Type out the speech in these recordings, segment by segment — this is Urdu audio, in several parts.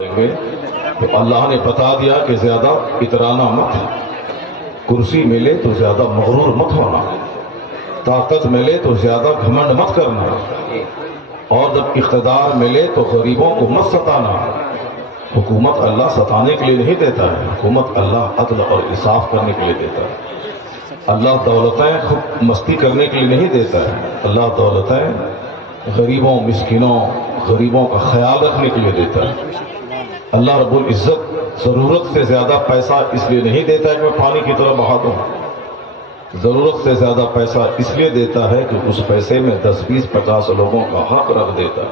تو اللہ نے بتا دیا کہ زیادہ اترانا مت، کرسی ملے تو زیادہ مغرور مت ہونا، طاقت ملے تو زیادہ گھمنڈ مت کرنا، اور جب اقتدار ملے تو غریبوں کو مت ستانا۔ حکومت اللہ ستانے کے لیے نہیں دیتا ہے، حکومت اللہ عدل اور انصاف کرنے کے لیے دیتا ہے۔ اللہ دولتیں خود مستی کرنے کے لیے نہیں دیتا ہے، اللہ دولتیں غریبوں مسکینوں غریبوں کا خیال رکھنے کے لیے دیتا ہے۔ اللہ رب العزت ضرورت سے زیادہ پیسہ اس لیے نہیں دیتا ہے کہ میں پانی کی طرح بہا دوں، ضرورت سے زیادہ پیسہ اس لیے دیتا ہے کہ اس پیسے میں 10 20 50 لوگوں کا حق رکھ دیتا ہے،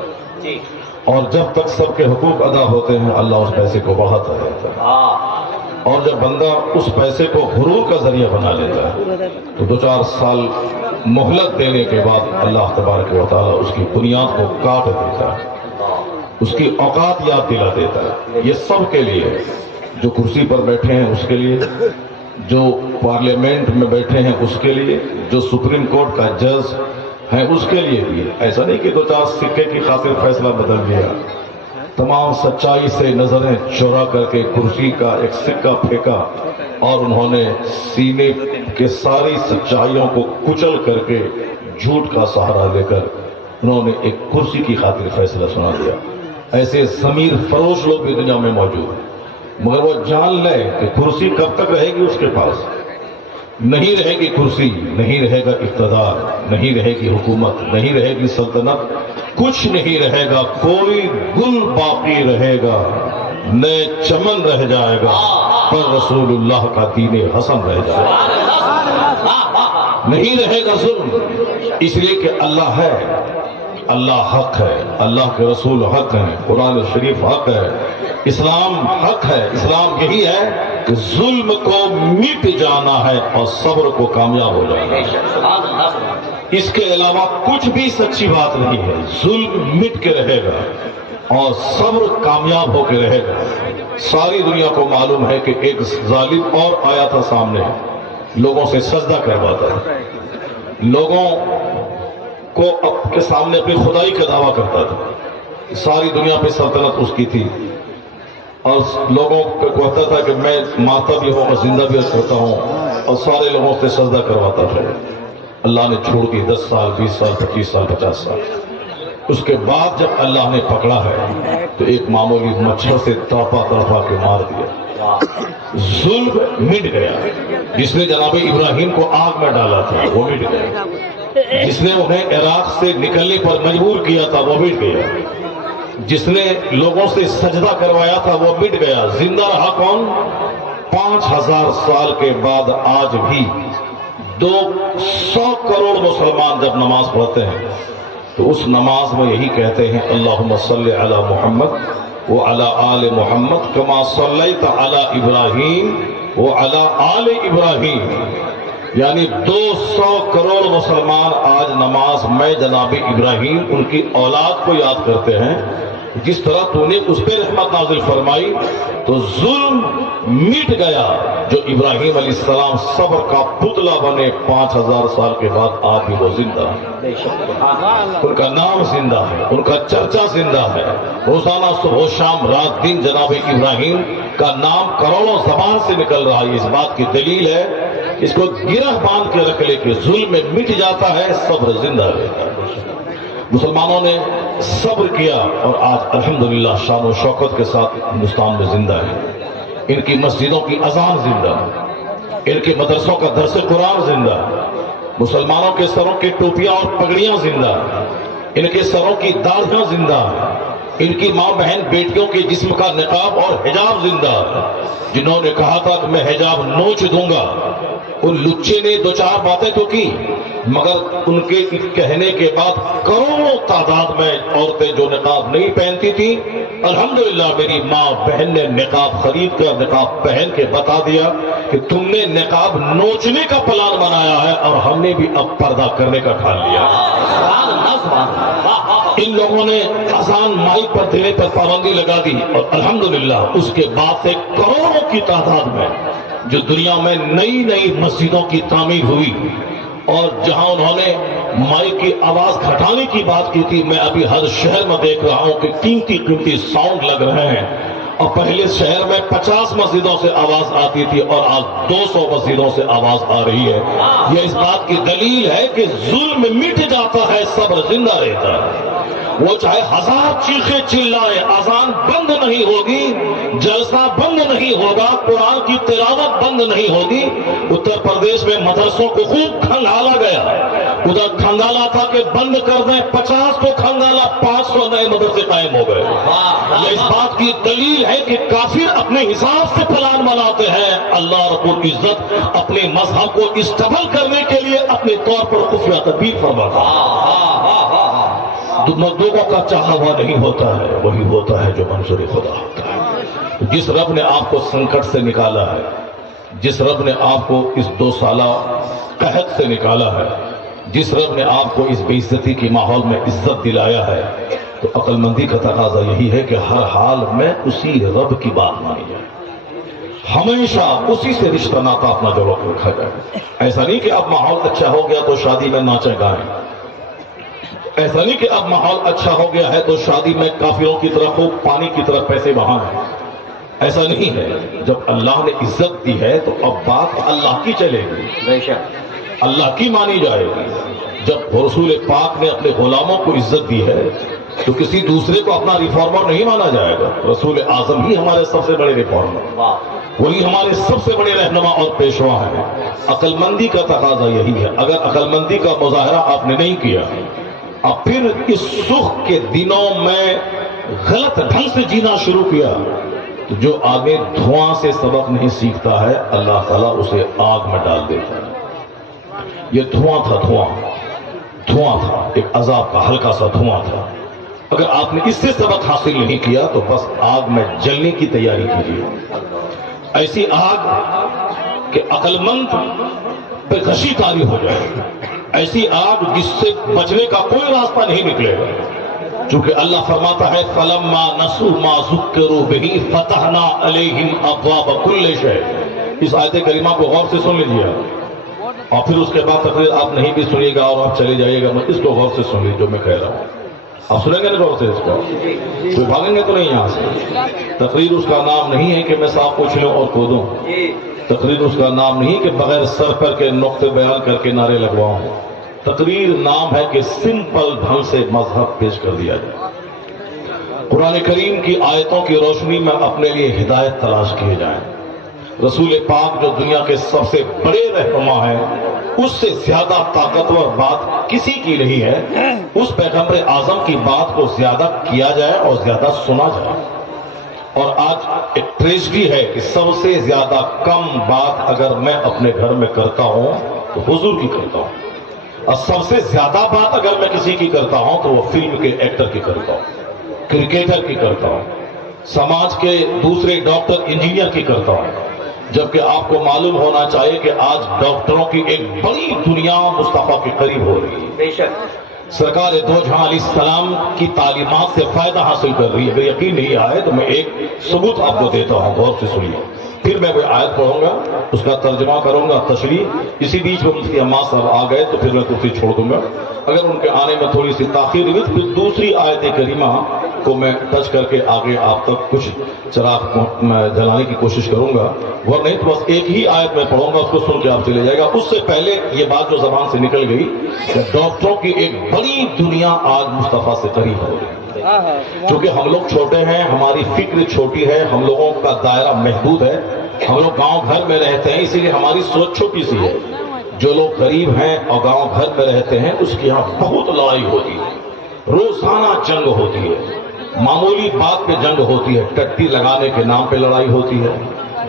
اور جب تک سب کے حقوق ادا ہوتے ہیں اللہ اس پیسے کو بڑھاتا رہتا ہے۔ اور جب بندہ اس پیسے کو غرور کا ذریعہ بنا لیتا ہے تو 2-4 سال مہلت دینے کے بعد اللہ تبارک و تعالیٰ اس کی بنیاد کو کاٹ دیتا ہے، اس کی اوقات یاد دلا دیتا ہے۔ یہ سب کے لیے، جو کرسی پر بیٹھے ہیں اس کے لیے، جو پارلیمنٹ میں بیٹھے ہیں اس کے لیے، جو سپریم کورٹ کا جج ہے اس کے لیے بھی۔ ایسا نہیں کہ 2-4 سکے کی خاطر فیصلہ بدل دیا، تمام سچائی سے نظریں چورا کر کے کرسی کا ایک سکہ پھینکا اور انہوں نے سینے کے ساری سچائیوں کو کچل کر کے جھوٹ کا سہارا لے کر انہوں نے ایک کرسی کی خاطر فیصلہ سنا دیا۔ ایسے ضمیر فروش لوگ بھی دنیا میں موجود ہیں، مگر وہ جان لے کہ کرسی کب تک رہے گی اس کے پاس۔ نہیں رہے گی کرسی، نہیں رہے گا اقتدار، نہیں رہے گی حکومت، نہیں رہے گی سلطنت، کچھ نہیں رہے گا، کوئی گل باقی رہے گا، نئے چمن رہ جائے گا، پر رسول اللہ کا دین حسن رہ جائے گا۔ نہیں رہے گا ظلم، اس لیے کہ اللہ ہے، اللہ حق ہے، اللہ کے رسول حق ہیں، قرآن شریف حق ہے، اسلام حق ہے۔ اسلام یہی ہے کہ ظلم کو مٹ جانا ہے اور صبر کو کامیاب ہو جانا ہے۔ اس کے علاوہ کچھ بھی سچی بات نہیں ہے۔ ظلم مٹ کے رہے گا اور صبر کامیاب ہو کے رہے گا۔ ساری دنیا کو معلوم ہے کہ ایک ظالم اور آیا تھا سامنے، لوگوں سے سجدہ کرواتا تھا، لوگوں کو کے سامنے اپنی خدائی کا دعویٰ کرتا تھا، ساری دنیا پہ سلطنت اس کی تھی، اور لوگوں کو کہتا تھا کہ میں مارتا بھی ہوں اور زندہ بھی کرتا ہوں، اور سارے لوگوں سے سجدہ کرواتا تھا۔ اللہ نے چھوڑ دی 10 سال 20 سال 25 سال 50 سال۔ اس کے بعد جب اللہ نے پکڑا ہے تو ایک معمولی مچھر سے تڑپا کے مار دیا۔ ظلم مٹ گیا۔ جس نے جناب ابراہیم کو آگ میں ڈالا تھا وہ مٹ گیا، جس نے انہیں عراق سے نکلنے پر مجبور کیا تھا وہ مٹ گیا، جس نے لوگوں سے سجدہ کروایا تھا وہ مٹ گیا۔ زندہ رہا کون؟ 5000 سال کے بعد آج بھی 200 کروڑ مسلمان جب نماز پڑھتے ہیں تو اس نماز میں یہی کہتے ہیں اللہم صلی علی محمد وعلی آل محمد کما صلیت علی ابراہیم وعلی آل ابراہیم۔ یعنی 200 کروڑ مسلمان آج نماز میں جناب ابراہیم ان کی اولاد کو یاد کرتے ہیں، جس طرح تو نے اس پہ رحمت نازل فرمائی تو ظلم مٹ گیا۔ جو ابراہیم علیہ السلام صبر کا پتلا بنے 5000 سال کے بعد آج بھی وہ زندہ ہے، ان کا نام زندہ ہے، ان کا چرچا زندہ ہے۔ روزانہ صبح و شام رات دن جناب ابراہیم کا نام کروڑوں زبان سے نکل رہا ہے۔ اس بات کی دلیل ہے، اس کو گرہ باندھ کے رکھ لے کہ ظلم میں مٹ جاتا ہے، صبر زندہ رہتا ہے۔ مسلمانوں نے صبر کیا اور آج الحمدللہ شان و شوکت کے ساتھ ہندوستان میں زندہ ہے۔ ان کی مسجدوں کی اذان زندہ ہے، ان کے مدرسوں کا درس قرآن زندہ ہے، مسلمانوں کے سروں کی ٹوپیاں اور پگڑیاں زندہ ہے، ان کے سروں کی داڑھیاں زندہ ہے، ان کی ماں بہن بیٹیوں کے جسم کا نقاب اور حجاب زندہ ہے۔ جنہوں نے کہا تھا کہ میں حجاب نوچ دوں گا، ان لچے نے 2-4 باتیں تو کی، مگر ان کے کہنے کے بعد کروڑوں تعداد میں عورتیں جو نقاب نہیں پہنتی تھی، الحمدللہ میری ماں بہن نے نقاب خرید کر نقاب پہن کے بتا دیا کہ تم نے نقاب نوچنے کا پلان بنایا ہے اور ہم نے بھی اب پردہ کرنے کا ٹھان لیا۔ ان لوگوں نے اذان مائک پر دینے پر پابندی لگا دی اور الحمدللہ اس کے بعد سے کروڑوں کی تعداد میں جو دنیا میں نئی مسجدوں کی تعمیر ہوئی، اور جہاں انہوں نے مائک کی آواز گھٹانے کی بات کی تھی، میں ابھی ہر شہر میں دیکھ رہا ہوں کہ قیمتی ساؤنڈ لگ رہے ہیں اور پہلے شہر میں 50 مسجدوں سے آواز آتی تھی اور آج 200 مسجدوں سے آواز آ رہی ہے. یہ اس بات کی دلیل ہے کہ ظلم مٹ جاتا ہے، صبر زندہ رہتا ہے. وہ چاہے 1000 چیخیں چلائے، اذان بند نہیں ہوگی، جلسہ بند نہیں ہوگا، قرآن کی تلاوت بند نہیں ہوگی. اتر پردیش میں مدرسوں کو خوب کھنگالا گیا، ادھر کھنگالا تھا کہ بند کر دیں، 50 کو کھنگالا، 500 نئے مدرسے قائم ہو گئے. یہ اس بات کی دلیل ہے کہ کافر اپنے حساب سے پلان بناتے ہیں. اللہ رب العزت اپنے مذہب کو اسٹیبل کرنے کے لیے اپنے طور پر خفیہ تدبیر فرماتا ہے. مردوں کا چاہا ہوا نہیں ہوتا ہے، وہی ہوتا ہے جو منظور خدا ہوتا ہے. جس رب نے آپ کو سنکٹ سے نکالا ہے، جس رب نے آپ کو اس 2 سالہ قحط سے نکالا ہے، جس رب نے آپ کو اس بے عزتی کے ماحول میں عزت دلایا ہے، تو عقل مندی کا تقاضا یہی ہے کہ ہر حال میں اسی رب کی بات مانی جائے، ہمیشہ اسی سے رشتہ ناتا اپنا جوڑ رکھا جائے. ایسا نہیں کہ اب ماحول اچھا ہو گیا تو شادی میں ناچیں گائیں، ایسا نہیں کہ اب ماحول اچھا ہو گیا ہے تو شادی میں کافروں کی طرف ہو، پانی کی طرف پیسے بہائیں. ایسا نہیں ہے. جب اللہ نے عزت دی ہے تو اب بات اللہ کی چلے گی، اللہ کی مانی جائے گی. جب رسول پاک نے اپنے غلاموں کو عزت دی ہے تو کسی دوسرے کو اپنا ریفارمر نہیں مانا جائے گا. رسول اعظم ہی ہمارے سب سے بڑے ریفارمر، وہی ہمارے سب سے بڑے رہنما اور پیشوا ہیں. عقل مندی کا تقاضا یہی ہے. اگر عقل مندی کا مظاہرہ آپ نے نہیں کیا، اور پھر اس سکھ کے دنوں میں غلط ڈھنگ سے جینا شروع کیا، تو جو آگے دھواں سے سبق نہیں سیکھتا ہے اللہ تعالیٰ اسے آگ میں ڈال دیتا ہے. یہ دھواں تھا، دھواں تھا، ایک عذاب کا ہلکا سا دھواں تھا. اگر آپ نے اس سے سبق حاصل نہیں کیا تو بس آگ میں جلنے کی تیاری کیجیے. ایسی آگ کہ عقل مند پہ غشی طاری ہو جائے، ایسی آگ جس سے بچنے کا کوئی راستہ نہیں نکلے گا. چونکہ اللہ فرماتا ہے فَلَمَّا نَسُوا مَا ذُكِّرُوا بِهِ فَتَحْنَا عَلَيْهِمْ أَبْوَابَ كُلِّ شَيْءٍ. اس آیت کریمہ کو غور سے سن لیجیے اور پھر اس کے بعد تقریر آپ نہیں بھی سنیے گا اور آپ چلے جائیے گا. اس کو غور سے سن لیجیے جو میں کہہ رہا ہوں. آپ سنیں گے نا غور سے اس کو؟ کوئی بھاگیں گے تو نہیں یہاں سے. تقریر اس کا نام نہیں ہے کہ میں صاحب پوچھ لوں اور کودوں. تقریر اس کا نام نہیں کہ بغیر سر پر کے نقطے بیان کر کے نعرے لگواؤں. تقریر نام ہے کہ سمپل ڈھنگ سے مذہب پیش کر دیا جائے. قرآن کریم کی آیتوں کی روشنی میں اپنے لیے ہدایت تلاش کیے جائیں. رسول پاک جو دنیا کے سب سے بڑے رہنما ہیں، اس سے زیادہ طاقتور بات کسی کی نہیں ہے. اس پیغمبر اعظم کی بات کو زیادہ کیا جائے اور زیادہ سنا جائے. اور آج ایک ٹریجڈی ہے کہ سب سے زیادہ کم بات اگر میں اپنے گھر میں کرتا ہوں تو حضور کی کرتا ہوں، اور سب سے زیادہ بات اگر میں کسی کی کرتا ہوں تو وہ فلم کے ایکٹر کی کرتا ہوں، کرکٹر کی کرتا ہوں، سماج کے دوسرے ڈاکٹر انجینئر کی کرتا ہوں. جبکہ آپ کو معلوم ہونا چاہیے کہ آج ڈاکٹروں کی ایک بڑی دنیا مصطفیٰ کے قریب ہو رہی ہے. بے شک سرکار دو جہاں علیہ السلام کی تعلیمات سے فائدہ حاصل کر رہی ہے. اگر یقین نہیں آئے تو میں ایک ثبوت آپ کو دیتا ہوں، غور سے سنیے. پھر میں کوئی آیت پڑھوں گا، اس کا ترجمہ کروں گا، تشریح. اسی بیچ میں مفتی عماد صاحب آ گئے تو پھر میں کرسی چھوڑ دوں گا. اگر ان کے آنے میں تھوڑی سی تاخیر ہوئی تو پھر دوسری آیت کریمہ کو میں ٹچ کر کے آگے آپ تک کچھ چراغ جلانے کی کوشش کروں گا. وہ نہیں تو بس ایک ہی آیت میں پڑھوں گا، اس کو سن کے آپ چلے جائے گا. اس سے پہلے یہ بات جو زبان سے نکل گئی کہ ڈاکٹروں کی ایک بڑی دنیا آج مصطفیٰ سے قریب ہو رہی ہے. کیونکہ ہم لوگ چھوٹے ہیں، ہماری فکر چھوٹی ہے، ہم لوگوں کا دائرہ محدود ہے، ہم لوگ گاؤں گھر میں رہتے ہیں، اسی لیے ہماری سوچ چھوٹی سی ہے. جو لوگ غریب ہیں اور گاؤں گھر میں رہتے ہیں اس کی یہاں بہت لڑائی ہوتی ہے، روزانہ جنگ ہوتی ہے، معمولی بات پہ جنگ ہوتی ہے. ٹٹی لگانے کے نام پہ لڑائی ہوتی ہے،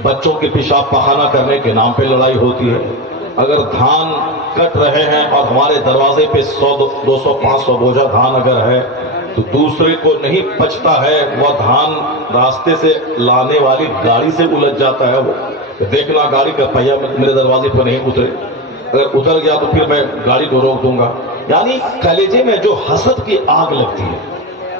بچوں کے پیشاب پخانہ کرنے کے نام پہ لڑائی ہوتی ہے. اگر دھان کٹ رہے ہیں اور ہمارے دروازے پہ 100 200 500 بوجھا دھان اگر ہے تو دوسرے کو نہیں پچتا ہے، وہ دھان راستے سے لانے والی گاڑی سے الجھ جاتا ہے. وہ دیکھنا گاڑی کا پہیہ میرے دروازے پر نہیں اترے، اگر اتر گیا تو پھر میں گاڑی کو روک دوں گا. یعنی کلیجے میں جو حسد کی آگ لگتی ہے،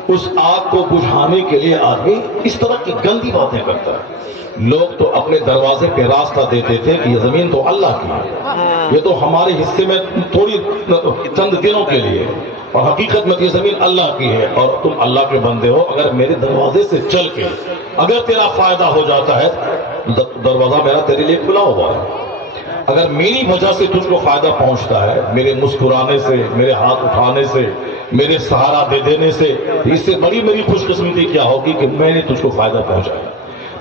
اس آگ کو بجھانے کے لیے آدمی اس طرح کی گندی باتیں کرتا ہے۔ لوگ تو اپنے دروازے پہ راستہ دیتے تھے کہ یہ زمین تو اللہ کی ہے، یہ تو ہمارے حصے میں تھوڑی چند دنوں کے لیے، اور حقیقت میں یہ زمین اللہ کی ہے اور تم اللہ کے بندے ہو۔ اگر میرے دروازے سے چل کے اگر تیرا فائدہ ہو جاتا ہے، دروازہ میرا تیرے لیے کھلا ہوا ہے۔ اگر میری وجہ سے تجھ کو فائدہ پہنچتا ہے، میرے مسکرانے سے، میرے ہاتھ اٹھانے سے، میرے سہارا دے دینے سے، اس سے بڑی میری خوش قسمتی کیا ہوگی کہ میں نے تجھ کو فائدہ پہنچایا۔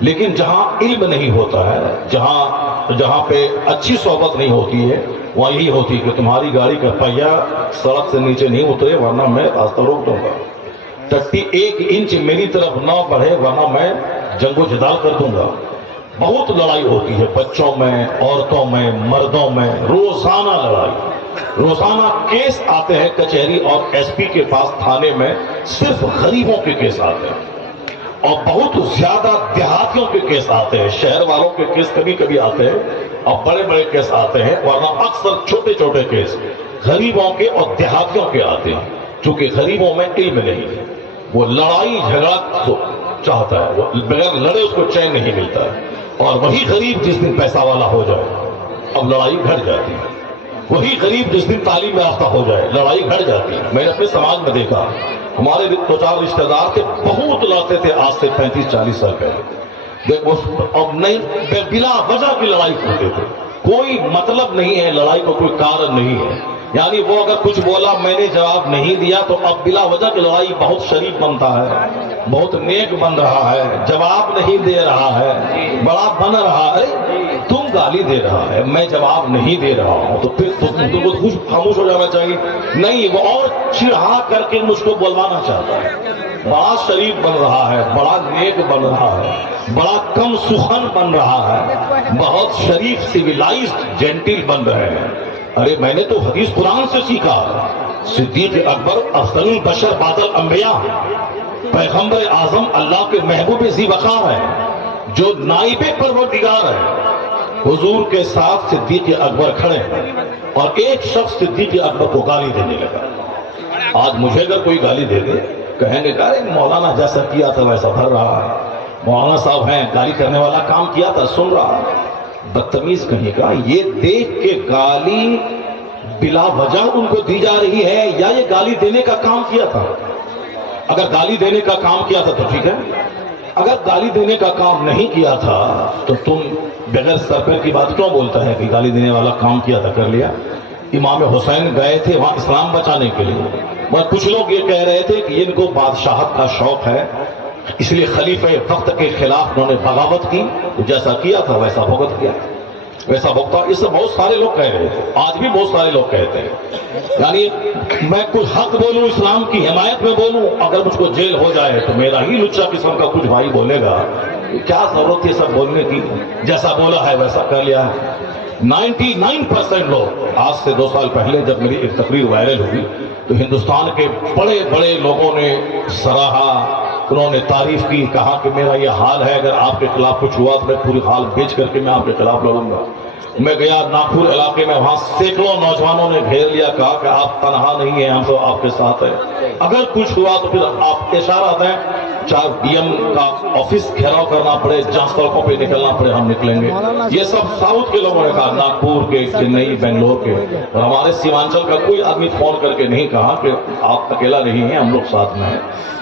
لیکن جہاں علم نہیں ہوتا ہے، جہاں پہ اچھی صحبت نہیں ہوتی ہے، وہاں یہی ہوتی ہے کہ تمہاری گاڑی کا پہیا سڑک سے نیچے نہیں اترے ورنہ میں راستہ روک دوں گا، ٹٹی 1 انچ میری طرف نہ بڑھے ورنہ میں جنگ و جدال کر دوں گا۔ بہت لڑائی ہوتی ہے بچوں میں، عورتوں میں، مردوں میں، روزانہ لڑائی، روزانہ کیس آتے ہیں کچہری اور ایس پی کے پاس تھانے میں، صرف غریبوں کے کیس آتے ہیں، اور بہت زیادہ دیہاتیوں کے کیس آتے ہیں۔ شہر والوں کے کیس کبھی کبھی آتے ہیں اور بڑے بڑے کیس آتے ہیں، ورنہ اکثر چھوٹے چھوٹے کیس غریبوں کے اور دیہاتیوں کے آتے ہیں، چونکہ غریبوں میں علم نہیں ہے، وہ لڑائی جھگڑا چاہتا ہے، وہ بغیر لڑے اس کو چین نہیں ملتا ہے، اور وہی غریب جس دن پیسہ والا ہو جائے اب لڑائی گھٹ جاتی ہے، وہی غریب جس دن تعلیم یافتہ ہو جائے لڑائی گھٹ جاتی ہے۔ میں نے اپنے سماج میں دیکھا، ہمارے 2-4 رشتہ دار تھے، بہت لڑتے تھے آج سے 35-40 سال پہلے، اب نہیں بلا وجہ کی لڑائی کرتے تھے، کوئی مطلب نہیں ہے لڑائی کو، کوئی کارن نہیں ہے، یعنی وہ اگر کچھ بولا میں نے جواب نہیں دیا تو اب بلا وجہ کی لڑائی بہت شریف بنتا ہے، بہت نیک بن رہا ہے، جواب نہیں دے رہا ہے، بڑا بن رہا ہے۔ تم گالی دے رہا ہے، میں جواب نہیں دے رہا ہوں، تو پھر تم کو کچھ خاموش ہو جانا چاہیے، نہیں وہ اور چڑھا کر کے مجھ کو بلوانا چاہتا ہے۔ بڑا شریف بن رہا ہے، بڑا نیک بن رہا ہے، بڑا کم سخن بن رہا ہے، بہت شریف سیویلائزڈ جینٹل بن رہے ہیں۔ ارے میں نے تو حدیث قرآن سے سیکھا، صدیق اکبر افضل البشر بعد الانبیاء، پیغمبر اعظم اللہ کے محبوب ذی وقار ہے، جو نائب پروردگار ہے۔ حضور کے ساتھ صدیق اکبر کھڑے اور ایک شخص صدیق اکبر کو گالی دینے لگا۔ آج مجھے اگر کوئی گالی دے دے، کہیں گے کہ مولانا جیسا کیا تھا ویسا بھر رہا ہے، مولانا صاحب ہیں گالی کرنے والا کام کیا تھا سن رہا ہے۔ بدتمیز کہیں گا، یہ دیکھ کے گالی بلا وجہ ان کو دی جا رہی ہے یا یہ گالی دینے کا کام کیا تھا؟ اگر گالی دینے کا کام کیا تھا تو ٹھیک ہے، اگر گالی دینے کا کام نہیں کیا تھا تو تم بغیر سر پیر کی بات کیوں بولتا ہے کہ گالی دینے والا کام کیا تھا کر لیا؟ امام حسین گئے تھے وہاں اسلام بچانے کے لیے، مگر کچھ لوگ یہ کہہ رہے تھے کہ ان کو بادشاہت کا شوق ہے، اس لیے خلیفہ وقت کے خلاف انہوں نے بغاوت کی، جیسا کیا تھا ویسا بھگت کیا، ویسا بھگتا۔ اس سے بہت سارے لوگ کہہ رہے تھے، آج بھی بہت سارے لوگ کہتے ہیں، یعنی میں کچھ حق بولوں اسلام کی حمایت میں بولوں، اگر مجھ کو جیل ہو جائے تو میرا ہی لچا قسم کا کچھ بھائی بولے گا، کیا ضرورت ہے سب بولنے کی، جیسا بولا ہے ویسا کر لیا ہے۔ 99% لوگ، آج سے 2 سال پہلے جب میری ایک تقریر وائرل ہوئی تو ہندوستان کے بڑے بڑے لوگوں نے سراہا، انہوں نے تعریف کی، کہا کہ میرا یہ حال ہے، اگر آپ کے خلاف کچھ ہوا تو میں پوری حال بیچ کر کے میں آپ کے خلاف لڑوں گا۔ میں گیا ناگپور علاقے میں، وہاں سینکڑوں نوجوانوں نے گھیر لیا، کہا کہ آپ تنہا نہیں ہیں، ہم تو آپ کے ساتھ ہیں، اگر کچھ ہوا تو پھر آپ اشارہ دیں، چاہے ڈی ایم کا آفس گھیراؤ کرنا پڑے، جہاں سڑکوں پہ نکلنا پڑے ہم نکلیں گے۔ یہ سب ساؤتھ کے لوگوں نے کہا، ناگپور کے، چنئی، بنگلور کے، اور ہمارے سیمانچل کا کوئی آدمی فون کر کے نہیں کہا کہ آپ اکیلا نہیں ہیں، ہم لوگ ساتھ میں ہیں۔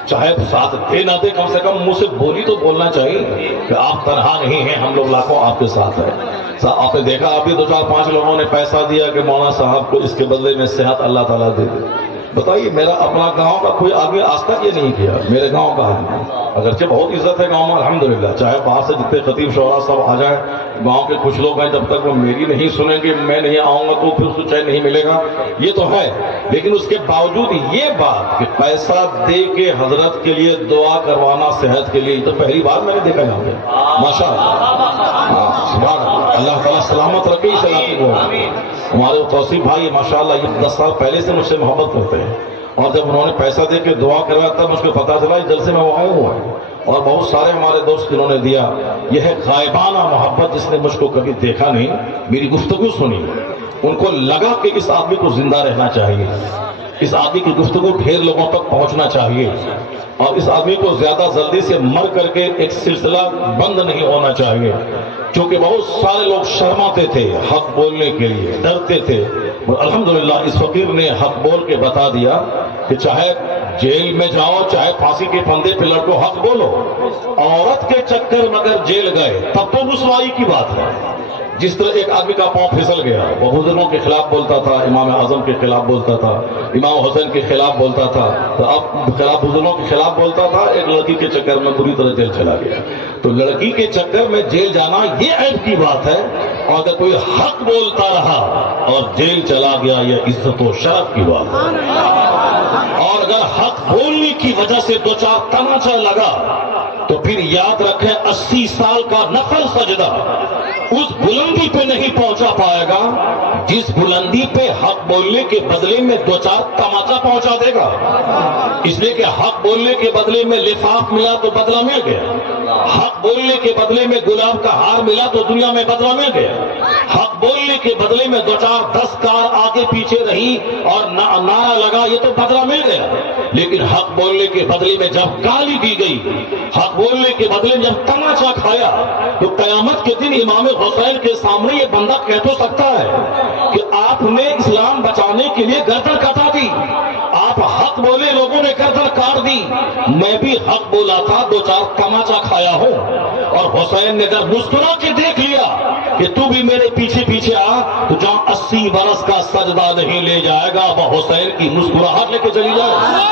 چاہے ساتھ دے نہ دے، کم سے کم منہ سے بولی تو بولنا چاہیے کہ آپ تنہا نہیں ہیں، ہم لوگ لاکھوں آپ کے ساتھ ہیں۔ آپ نے دیکھا ابھی 2-4-5 لوگوں نے پیسہ دیا کہ مولانا صاحب کو اس کے بدلے میں صحت اللہ تعالیٰ دے دے۔ بتائیے، میرا اپنا گاؤں کا کوئی آدمی آج تک یہ نہیں کیا، میرے گاؤں کا آدمی، اگرچہ بہت عزت ہے گاؤں میں الحمدللہ، چاہے باہر سے جتنے خطیب شعراء سب آ جائیں، گاؤں کے کچھ لوگ ہیں جب تک وہ میری نہیں سنیں گے، میں نہیں آؤں گا تو پھر اس کو چین نہیں ملے گا، یہ تو ہے۔ لیکن اس کے باوجود یہ بات کہ پیسہ دے کے حضرت کے لیے دعا کروانا صحت کے لیے، یہ تو پہلی بار میں نے دیکھا یہاں پہ، ماشاء اللہ، اللہ تعالیٰ سلامت رکھے ہی سلامتی کو۔ ہمارے توصیف بھائی ماشاءاللہ یہ 10 سال پہلے سے مجھ سے محبت کرتے ہیں، اور جب انہوں نے پیسہ دے کے دعا کروایا تب مجھ کو پتا چلا اس جلسے میں وہ آئے ہوئے ہیں، اور بہت سارے ہمارے دوست جنہوں نے دیا۔ یہ ہے غائبانہ محبت، جس نے مجھ کو کبھی دیکھا نہیں، میری گفتگو سنی، ان کو لگا کہ اس آدمی کو زندہ رہنا چاہیے، اس آدمی کی گفتگو ڈھیر لوگوں تک پہنچنا چاہیے، اور اس آدمی کو زیادہ جلدی سے مر کر کے ایک سلسلہ بند نہیں ہونا چاہیے، کیونکہ بہت سارے لوگ شرماتے تھے حق بولنے کے لیے، ڈرتے تھے۔ اور الحمدللہ اس فقیر نے حق بول کے بتا دیا کہ چاہے جیل میں جاؤ، چاہے پھانسی کے پھندے پہ لٹکو، حق بولو۔ عورت کے چکر میں اگر جیل گئے تب تو رسوائی کی بات ہے۔ جس طرح ایک آدمی کا پاؤں پھسل گیا، وہ بزرگوں کے خلاف بولتا تھا، امام اعظم کے خلاف بولتا تھا، امام حسین کے خلاف بولتا تھا، تو اب بزرگوں کے خلاف بولتا تھا، ایک لڑکی کے چکر میں بری طرح جیل چلا گیا۔ تو لڑکی کے چکر میں جیل جانا یہ عیب کی بات ہے، اور اگر کوئی حق بولتا رہا اور جیل چلا گیا یہ عزت و شرف کی بات ہے۔ اور اگر حق بولنے کی وجہ سے دو چار تماچا لگا تو پھر یاد رکھیں 80 سال کا نفل سجدہ اس بلندی پہ نہیں پہنچا پائے گا جس بلندی پہ حق بولنے کے بدلے میں دو چار تماچا پہنچا دے گا۔ اس لیے کہ حق بولنے کے بدلے میں لفاف ملا تو بدلہ مل گیا، حق بولنے کے بدلے میں گلاب کا ہار ملا تو دنیا میں بدلہ مل گیا، حق بولنے کے بدلے میں دو چار 10 کار آگے پیچھے رہی اور نعرہ لگا یہ تو بدلہ مل گیا۔ لیکن حق بولنے کے بدلے میں جب گالی دی گئی، حق بولنے کے بدلے میں جب تماچا کھایا، تو قیامت کے دن امام حسین کے سامنے یہ بندہ کہہ تو سکتا ہے کہ آپ نے اسلام بچانے کے لیے گردن کٹا دی، آپ حق بولے لوگوں نے گردن کاٹ دی، میں بھی حق بولا تھا دو چار تماچا کھایا ہوں۔ اور حسین نے اگر مسکرا کے دیکھ لیا کہ تو بھی میرے پیچھے پیچھے آ، تو جہاں 80 برس کا سجدہ نہیں لے جائے گا وہ حسین کی مسکراہٹ لے کے چلی جائے۔